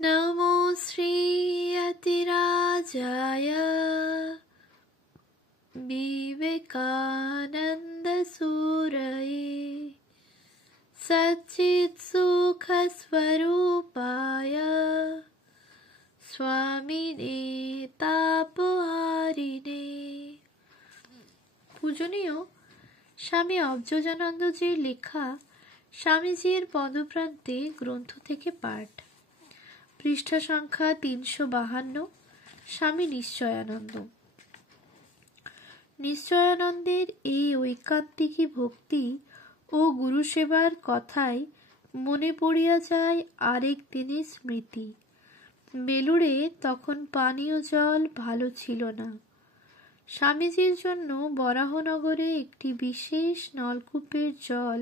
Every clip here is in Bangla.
नमो श्रीयतिराजाय विवेकानन्दसूरये सच्चित्सुखस्वरूपाय स्वामिने तापहारिणे। পূজনীয় স্বামী অবজোজানন্দজির লেখা স্বামীজির পদপ্রান্তে গ্রন্থ থেকে পাঠ, পৃষ্ঠা সংখ্যা 352। স্বামী নিশ্চয়ানন্দ। নিশ্চয়ানন্দের এই ঐকান্তিকী ভক্তি ও গুরুসেবার কথায় মনে পড়িয়া যায় আরেক দিনের স্মৃতি। বেলুড়ে তখন পানীয় জল ভালো ছিল না। স্বামীজির জন্য বরাহনগরে একটি বিশেষ নলকূপের জল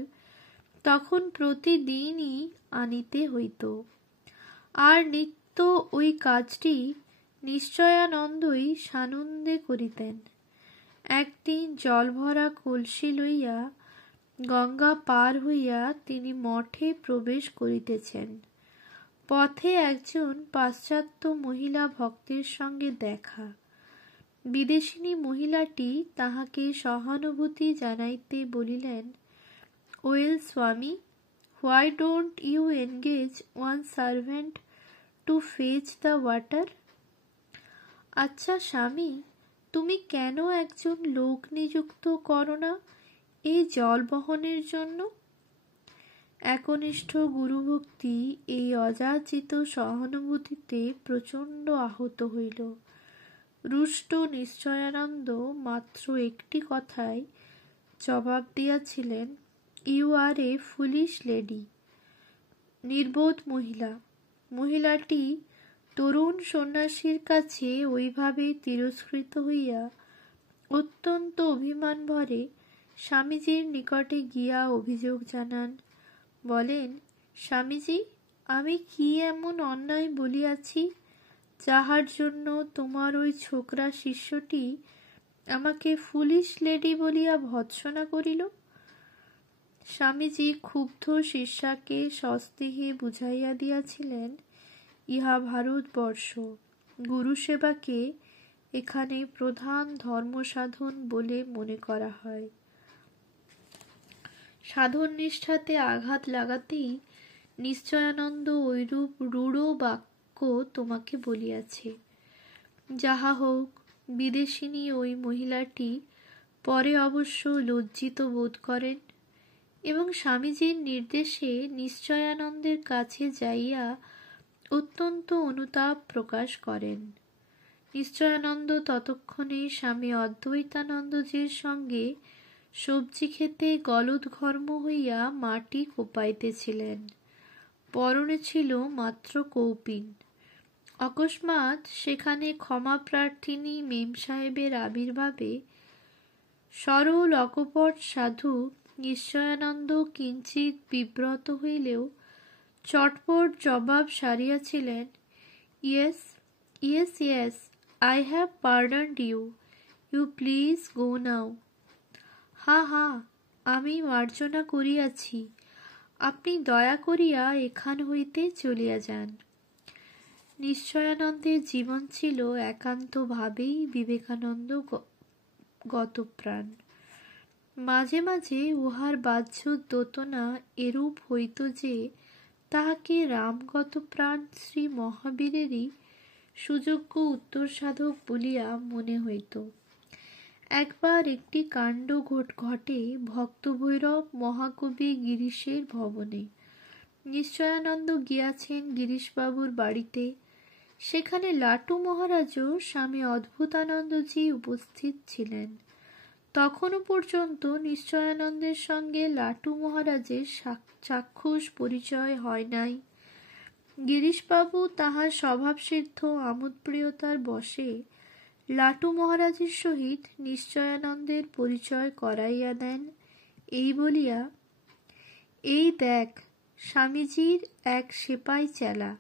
তখন প্রতিদিনই আনিতে হইত, আর নিত্য ওই কাজটি নিশ্চয়ানন্দই সানন্দে করিতেন। একদিন জল ভরা কলসি লইয়া গঙ্গা পার হইয়া তিনি মঠে প্রবেশ করিতেছেন। পথে একজন পাশ্চাত্য মহিলা ভক্তের সঙ্গে দেখা। বিদেশিনী মহিলাটি তাহাকে সহানুভূতি জানাইতে বলিলেন, well Swami, why don't you engage one servant to fetch the water? আচ্ছা স্বামী, তুমি কেন একজন লোক নিযুক্ত করো না এই জল বহনের জন্য? একনিষ্ঠ গুরুভক্তি এই অযাচিত সহানুভূতিতে প্রচণ্ড আহত হইল। রুষ্ট নিশ্চয়ানন্দ মাত্র একটি কথায় জবাব দিয়াছিলেন, you are a foolish lady. নির্বোধ মহিলা। মহিলাটি তরুণ সন্ন্যাসীর কাছে ওইভাবে তিরস্কৃত হইয়া অত্যন্ত অভিমান ভরে স্বামীজির নিকটে গিয়া অভিযোগ জানান। বলেন, স্বামীজি, আমি কি এমন অন্যায় বলিয়াছি যাহার জন্য তোমার ওই ছোকরা শিষ্যটি আমাকে ফুলিশ লেডি বলিয়া ভৎসনা করিল? স্বামীজি ক্ষুব্ধ শিষ্যাকে সস্নেহে বুঝাইয়া দিয়াছিলেন, ইহা ভারতবর্ষ, গুরুসেবাকে এখানে প্রধান ধর্মসাধন বলে মনে করা হয়। সাধন নিষ্ঠাতে আঘাত লাগাতেই নিশ্চয়ানন্দ ঐরূপ রূঢ় বাক্য তোমাকে বলিয়াছে। যাহা হোক, বিদেশিনী ওই মহিলাটি পরে অবশ্য লজ্জিত বোধ করেন এবং স্বামীজির নির্দেশে নিশ্চয়ানন্দের কাছে যাইয়া অত্যন্ত অনুতাপ প্রকাশ করেন। নিশ্চয়ানন্দ ততক্ষণে স্বামী অদ্বৈতানন্দজির সঙ্গে সবজি খেতে গলদঘর্ম হইয়া মাটি কোপাইতেছিলেন। পরনে ছিল মাত্র কৌপিন। অকস্মাৎ সেখানে ক্ষমাপ্রার্থিনী মেম সাহেবের আবির্ভাবে সরল অকপট সাধু নিশ্চয়ানন্দ কিঞ্চিৎ বিব্রত হইলেও চটপট জবাব সারিয়াছিলেন, yes yes yes, I have pardoned you, you please go now. হা হা, আমি মার্জনা করিয়াছি, আপনি দয়া করিয়া এখান হইতে চলিয়া যান। নিশ্চয়ানন্দের জীবন ছিল একান্তভাবেই বিবেকানন্দ গতপ্রাণ। মাঝে মাঝে উহার বাহ্য দোতনা এরূপ হইত যে তাহাকে রামগতপ্রাণ শ্রী মহাবীরেরই সুযোগ্য উত্তরসাধক বলিয়া মনে হইত। একবার একটি কাণ্ড ঘটে ভক্তভৈরব মহাকবি গিরিশের ভবনে। নিশ্চয়ানন্দ গিয়াছেন গিরিশবাবুর বাড়িতে। সেখানে লাটু মহারাজও স্বামী অদ্ভুতানন্দজি উপস্থিত ছিলেন। তখনও পর্যন্ত নিশ্চয়ানন্দের সঙ্গে লাটু মহারাজের চাক্ষুষ পরিচয় হয় নাই। গিরিশবাবু তাহার স্বভাবসিদ্ধ আমোদপ্রিয়তার বশে লাটু মহারাজের সহিত নিশ্চয়ানন্দের পরিচয় করাইয়া দেন, এই বলিয়া, এই দেখ স্বামীজির এক সেপাই চেলা।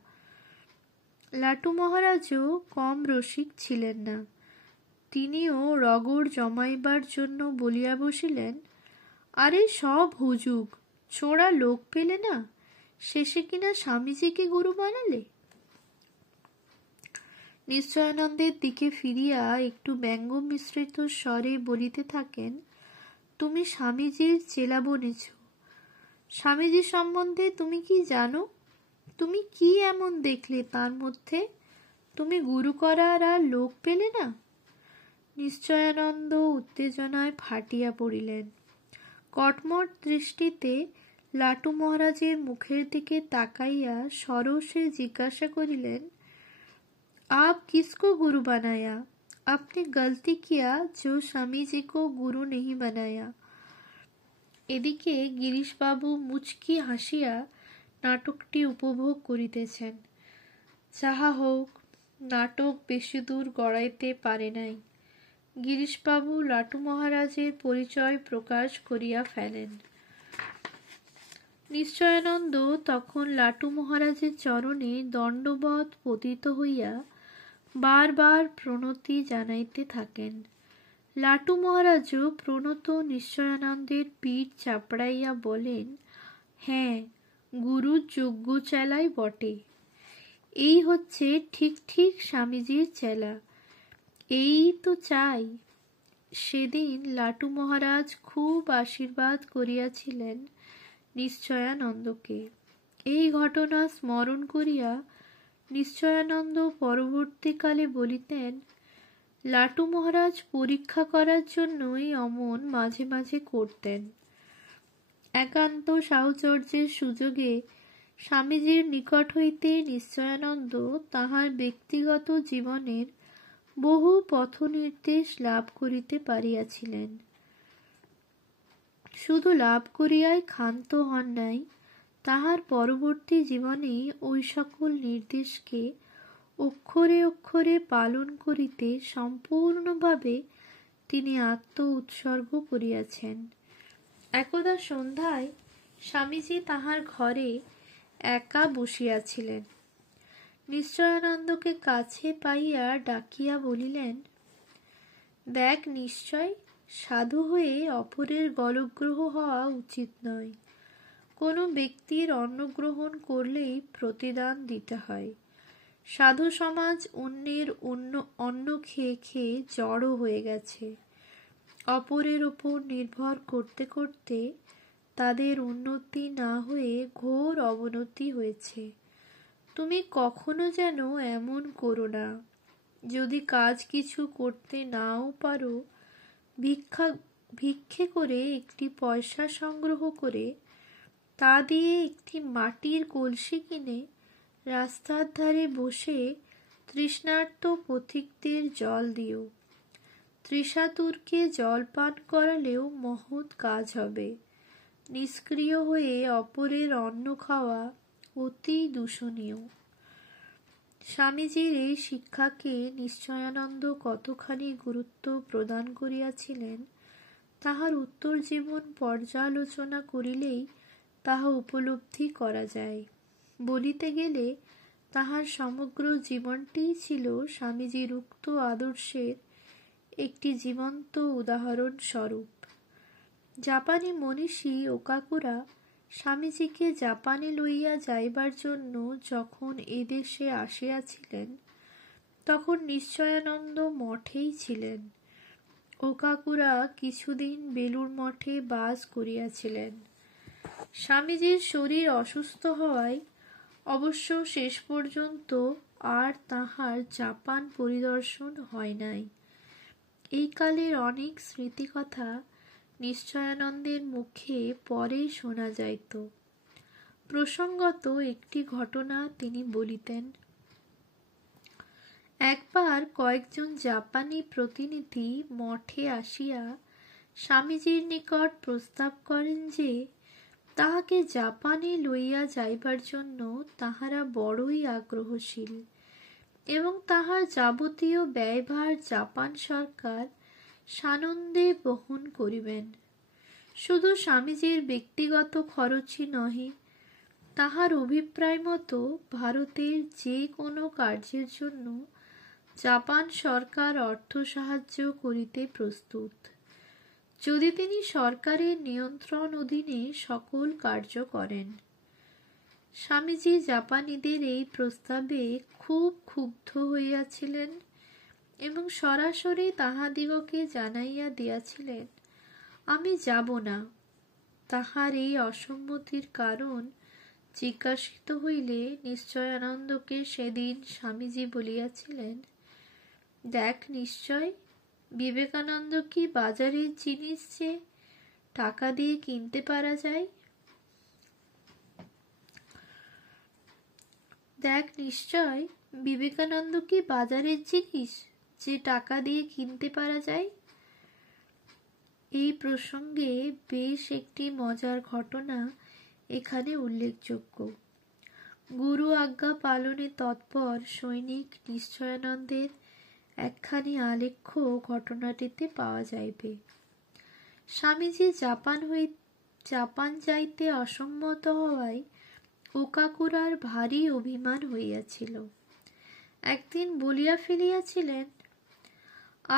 লাটু মহারাজও কম রসিক ছিলেন না। তিনিও রগড় জমাইবার জন্য বলিয়া বসিলেন, আরে সব হুজুগ, ছোঁড়া লোক পেলে না, শেষে কিনা স্বামীজিকে গুরু বানালে। নিশ্চয়ানন্দের দিকে ফিরিয়া একটু ব্যঙ্গ মিশ্রিত স্বরে বলিতে থাকেন, তুমি স্বামীজির চেলা বনেছ। স্বামীজি সম্বন্ধে তুমি কি জানো? তুমি কি এমন দেখলে তার মধ্যে? তুমি গুরু করার আর লোক পেলে না? নিশ্চয়ানন্দ উত্তেজনায় ফাটিয়া পড়িলেন। কটমট দৃষ্টিতে লাটু মহারাজের মুখের দিকে তাকাইয়া সরোষে জিজ্ঞাসা করিলেন, आप किसको गुरु बनाया? आपने गलती किया जो स्वामी जी को गुरु नहीं बनाया। এদিকে গিরিশবাবু মুচকি হাসিয়া নাটকটি উপভোগ করিতেছেন। যাহা হোক, নাটক বেশি দূর গড়াইতে পারে নাই। গিরিশবাবু লাটু মহারাজের পরিচয় প্রকাশ করিয়া ফেলেন। নিশ্চয়ানন্দ তখন লাটু মহারাজের চরণে দণ্ডবৎ পতিত হইয়া বারবার প্রণতি জানাইতে থাকেন। লাটু মহারাজও প্রণত নিশ্চয়ানন্দের পিঠ চাপড়াইয়া বলেন, হ্যাঁ, গুরুর যোগ্য চেলাই বটে। এই হচ্ছে ঠিক ঠিক স্বামীজির চেলা। এই তো চাই। সেদিন লাটু মহারাজ খুব আশীর্বাদ করিয়াছিলেন নিশ্চয়ানন্দকে। এই ঘটনা স্মরণ করিয়া নিশ্চয়ানন্দ পরবর্তীকালে বলিতেন, লাটু মহারাজ পরীক্ষা করার জন্যই অমন মাঝে মাঝে করতেন। একান্ত সাহচর্যের সুযোগে স্বামীজির নিকট হইতে নিশ্চয়ানন্দ তাহার ব্যক্তিগত জীবনের বহু পথনির্দেশ লাভ করিতে পারিয়াছিলেন। শুধু লাভ করিয়াই ক্ষান্ত হন নাই, তাহার পরবর্তী জীবনে ওই সকল নির্দেশকে অক্ষরে অক্ষরে পালন করিতে সম্পূর্ণভাবে তিনি আত্ম উৎসর্গ করিয়াছেন। একদা সন্ধ্যায় স্বামীজি তাহার ঘরে একা বসিয়াছিলেন। নিশ্চয়ানন্দকে কাছে পাইয়া ডাকিয়া বলিলেন, দেখ নিশ্চয়, সাধু হয়ে অপরের গলগ্রহ হওয়া উচিত নয়। কোনো ব্যক্তির অন্ন গ্রহণ করলেই প্রতিদান দিতে হয়। সাধু সমাজ অন্যের অন্ন খেয়ে খেয়ে জড়ো হয়ে গেছে। অপরের ওপর নির্ভর করতে করতে তাদের উন্নতি না হয়ে ঘোর অবনতি হয়েছে। তুমি কখনো যেন এমন করো না। যদি কাজ কিছু করতে নাও পারো, ভিক্ষে করে একটি পয়সা সংগ্রহ করে তা দিয়ে একটি মাটির কলসি কিনে রাস্তার ধারে বসে তৃষ্ণার্ত পথিকদের জল দিও। তৃষাতুরকে জল পান করালেও মহৎ কাজ হবে। নিষ্ক্রিয় হয়ে অপরের অন্ন খাওয়া অতি দূষণীয়। স্বামীজির এই শিক্ষাকে নিশ্চয়ানন্দ কতখানি গুরুত্ব প্রদান করিয়াছিলেন, তাহার উত্তর জীবন পর্যালোচনা করিলেই তাহা উপলব্ধি করা যায়। বলিতে গেলে তাহার সমগ্র জীবনটিই ছিল স্বামীজির উক্ত আদর্শের একটি জীবন্ত উদাহরণ স্বরূপ। জাপানি মনীষী ওকাকুরা স্বামীজিকে জাপানে লইয়া যাইবার জন্য যখন এদেশে আসিয়াছিলেন, তখন নিশ্চয়ানন্দ মঠেই ছিলেন। ওকাকুরা কিছুদিন বেলুড় মঠে বাস করিয়াছিলেন। স্বামীজির শরীর অসুস্থ হওয়ায় অবশ্য শেষ পর্যন্ত আর তাহার জাপান পরিদর্শন হয় নাই। এই কালের অনেক স্মৃতিকথা নিশ্চয়ানন্দের মুখে পরেই শোনা যাইত। প্রসঙ্গত একটি ঘটনা তিনি বলিতেন। একবার কয়েকজন জাপানি প্রতিনিধি মঠে আসিয়া স্বামীজির নিকট প্রস্তাব করেন যে তাহাকে জাপানে লইয়া যাইবার জন্য তাহারা বড়ই আগ্রহশীল এবং তাহার যাবতীয় ব্যয়ভার জাপান সরকার সানন্দে বহন করিবেন। শুধু স্বামীজির ব্যক্তিগত খরচই নহে, তাহার অভিপ্রায় মতো ভারতের যে কোনো কার্যের জন্য জাপান সরকার অর্থ সাহায্য করিতে প্রস্তুত, যদি তিনি সরকারের নিয়ন্ত্রণ অধীনে সকল কার্য করেন। স্বামীজি জাপানিদের এই প্রস্তাবে খুব ক্ষুব্ধ হইয়াছিলেন এবং সরাসরি তাহাদিগকে জানাইয়া দিয়াছিলেন, আমি যাব না। তাহার এই অসম্মতির কারণ জিজ্ঞাসিত হইলে নিশ্চয়ানন্দকে সেদিন স্বামীজি বলিয়াছিলেন, দেখ নিশ্চয়, বিবেকানন্দ কি বাজারের জিনিস যে টাকা দিয়ে কিনতে পারা যায়? দেখ নিশ্চয়, বিবেকানন্দ কি বাজারের জিনিস যে টাকা দিয়ে কিনতে পারা যায়? এই প্রসঙ্গে বেশ একটি মজার ঘটনা এখানে উল্লেখযোগ্য। গুরু আজ্ঞা পালনে তৎপর সৈনিক নিশ্চয়ানন্দের একখানি আলেখ্য ঘটনাটিতে পাওয়া যাইবে। স্বামীজি জাপান যাইতে অসম্মত হওয়ায় ওকাকুরার ভারী অভিমান হইয়াছিল। একদিন বলিয়া ফেলিয়াছিলেন,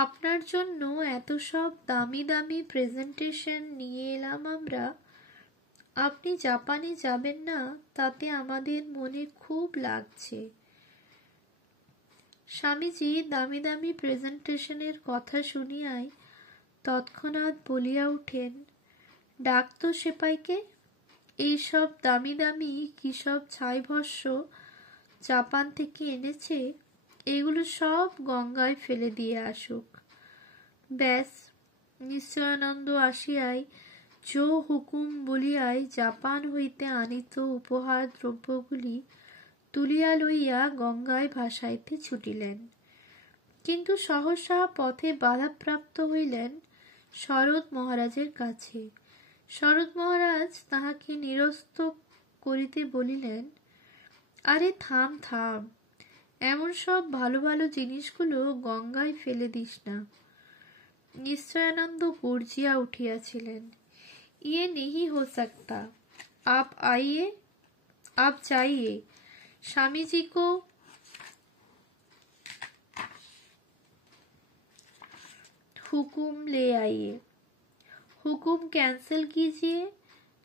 আপনার জন্য এত সব দামি দামি প্রেজেন্টেশন নিয়ে এলাম আমরা, আপনি জাপানে যাবেন না তাতে আমাদের মনে খুব লাগছে। স্বামীজি দামি দামি প্রেজেন্টেশনের কথা শুনিয়াই তৎক্ষণাৎ বলিয়া উঠেন, ডাক তো সেপাইকে, এইসব দামি দামি কি সব ছাইভস্য জাপান থেকে এনেছে, এগুলো সব গঙ্গায় ফেলে দিয়ে আসুক। ব্যাস, নিশ্চয়ানন্দ আসিয়াই জো হুকুম বলিয়াই জাপান হইতে আনিত উপহার দ্রব্যগুলি তুলিয়া লইয়া গঙ্গায় ভাসাইতে ছুটিলেন। কিন্তু সহসা পথে বাধাপ্রাপ্ত হইলেন শরৎ মহারাজের কাছে। শরৎ মহারাজ তাহাকে নিরস্ত করিতে বলিলেন, আরে থাম থাম, এমন সব ভালো ভালো জিনিসগুলো গঙ্গায় ফেলে দিস না। নিশ্চয়ানন্দ গর্জিয়া উঠিয়াছিলেন, ইয়ে নেহি হো সকতা, आप आइए, आप जाइए, स्वामी जी को हुकुम ले आइए, हुकुम कैंसिल कीजिए,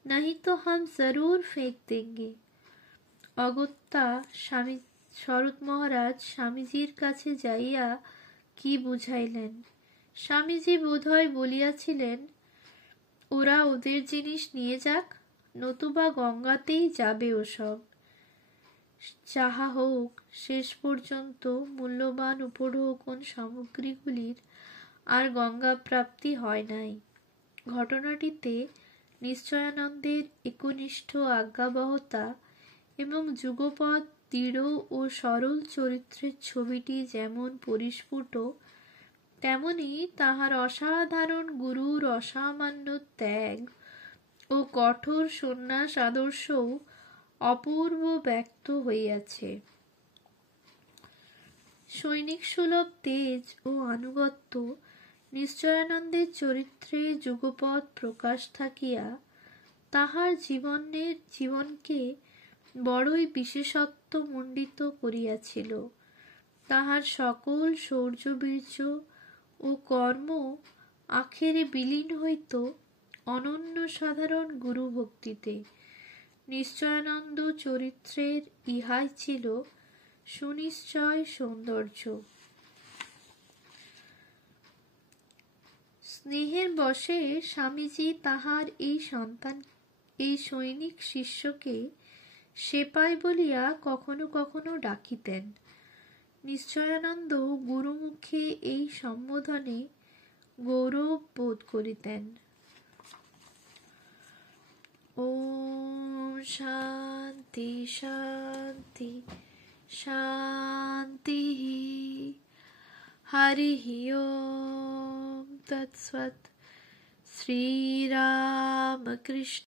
नहीं तो हम जरूर फेंक देंगे। অগত্যা স্বামী শরৎ মহারাজ স্বামীজির কাছে যাইয়া কি বুঝাইলেন। স্বামীজি বোধহয় বলিয়াছিলেন, ওরা ওদের জিনিস নিয়ে যাক, নতুবা গঙ্গাতেই যাবে ওসব। যাহা হোক, শেষ পর্যন্ত মূল্যবান উপঢৌকন সামগ্রীগুলির আর গঙ্গা প্রাপ্তি হয় নাই। ঘটনাটিতে নিশ্চয়ানন্দের একনিষ্ঠ আজ্ঞাবহতা এবং যুগপৎ দৃঢ় ও সরল চরিত্রের ছবিটি যেমন পরিস্ফুট, তেমনি তাহার অসাধারণ গুরুর অসামান্য ত্যাগ ও কঠোর সন্ন্যাস আদর্শও অপূর্ব ব্যক্ত হইয়াছে। সৈনিক সুলভ তেজ ও আনুগত্য নিশ্চয়ানন্দের চরিত্রে যুগপৎ প্রকাশ থাকিয়া তাহার জীবনকে বড়ই বিশেষত্ব মণ্ডিত করিয়াছিল। তাহার সকল শৌর্যবীর্য ও কর্ম আখেরে বিলীন হইত অনন্য সাধারণ গুরুভক্তিতে। নিশ্চয়ানন্দ চরিত্রের ইহাই ছিল সুনিশ্চয় সৌন্দর্য। স্নেহের বশে স্বামীজি তাহার এই সৈনিক শিষ্যকে সেপাই বলিয়া কখনো কখনো ডাকিতেন। নিশ্চয়ানন্দ গুরুমুখে এই সম্বোধনে গৌরব বোধ করিতেন। ওম শান্তি শান্তি শান্তি। হরি ওম তৎসৎ। শ্রীরাম কৃষ্ণ